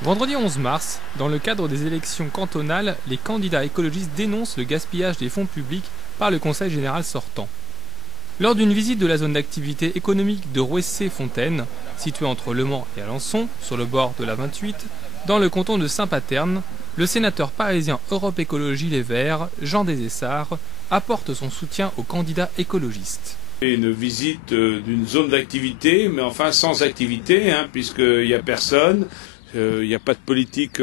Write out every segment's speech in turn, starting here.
Vendredi 11 mars, dans le cadre des élections cantonales, les candidats écologistes dénoncent le gaspillage des fonds publics par le Conseil général sortant. Lors d'une visite de la zone d'activité économique de Rouessé-Fontaine, située entre Le Mans et Alençon, sur le bord de la 28, dans le canton de Saint-Paterne, le sénateur parisien Europe Écologie Les Verts, Jean Desessarts, apporte son soutien aux candidats écologistes. Une visite d'une zone d'activité, mais enfin sans activité, puisqu'il n'y a personne, il n'y a pas de politique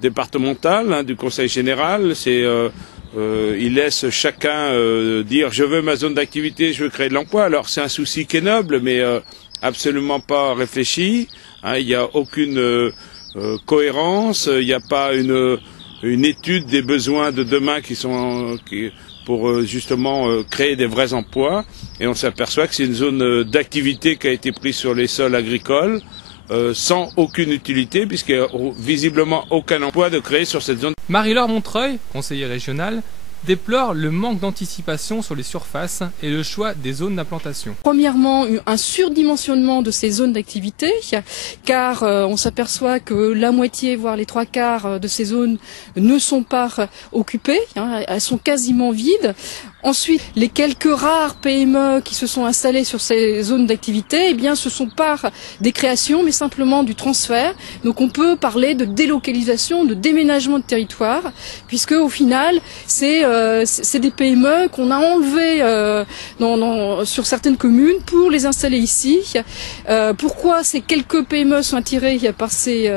départementale du Conseil général. Il laisse chacun dire je veux ma zone d'activité, je veux créer de l'emploi. Alors c'est un souci qui est noble, mais absolument pas réfléchi. Il n'y a aucune cohérence, il n'y a pas une étude des besoins de demain pour justement créer des vrais emplois. Et on s'aperçoit que c'est une zone d'activité qui a été prise sur les sols agricoles sans aucune utilité, puisqu'il n'y a visiblement aucun emploi de créer sur cette zone. Marie-Laure Montreuil, conseillère régionale, déplore le manque d'anticipation sur les surfaces et le choix des zones d'implantation. Premièrement, un surdimensionnement de ces zones d'activité, car on s'aperçoit que la moitié, voire les 3/4 de ces zones ne sont pas occupées, elles sont quasiment vides. Ensuite, les quelques rares PME qui se sont installés sur ces zones d'activité, eh bien, ce sont pas des créations, mais simplement du transfert. Donc, on peut parler de délocalisation, de déménagement de territoire, puisque au final, c'est des PME qu'on a enlevées sur certaines communes pour les installer ici. Pourquoi ces quelques PME sont attirées par ces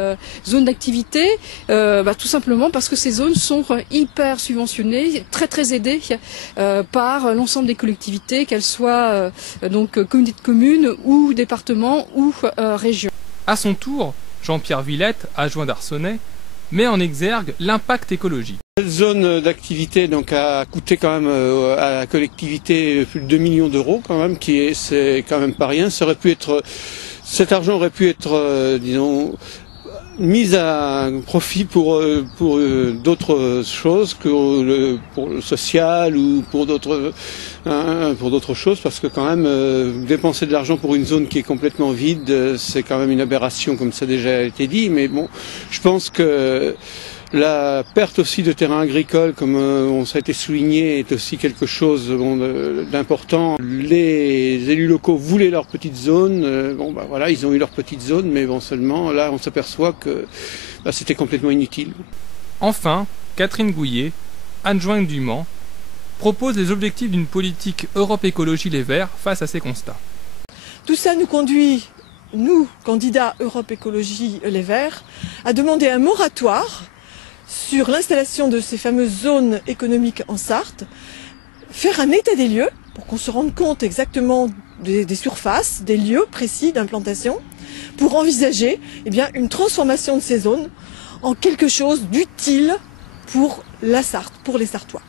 zones d'activité? Tout simplement parce que ces zones sont hyper subventionnées, très aidées par l'ensemble des collectivités, qu'elles soient communautés de communes ou départements ou régions. À son tour, Jean-Pierre Villette, adjoint d'Arcenay, met en exergue l'impact écologique. Cette zone d'activité a coûté quand même à la collectivité plus de 2 millions d'euros quand même, c'est quand même pas rien. Cet argent aurait pu être, mise à profit pour d'autres choses que pour le social ou pour d'autres choses, parce que quand même dépenser de l'argent pour une zone qui est complètement vide, c'est quand même une aberration, comme ça a déjà été dit. Mais bon, je pense que la perte aussi de terrains agricoles, comme ça a été souligné, est aussi quelque chose d'important. Les élus locaux voulaient leur petite zone. Voilà, ils ont eu leur petite zone, mais seulement là, on s'aperçoit que c'était complètement inutile. Enfin, Catherine Gouillet, adjointe du Mans, propose les objectifs d'une politique Europe Écologie Les Verts face à ces constats. Tout ça nous conduit, nous, candidats Europe Écologie Les Verts, à demander un moratoire sur l'installation de ces fameuses zones économiques en Sarthe, faire un état des lieux pour qu'on se rende compte exactement des surfaces, des lieux précis d'implantation, pour envisager une transformation de ces zones en quelque chose d'utile pour la Sarthe, pour les Sartois.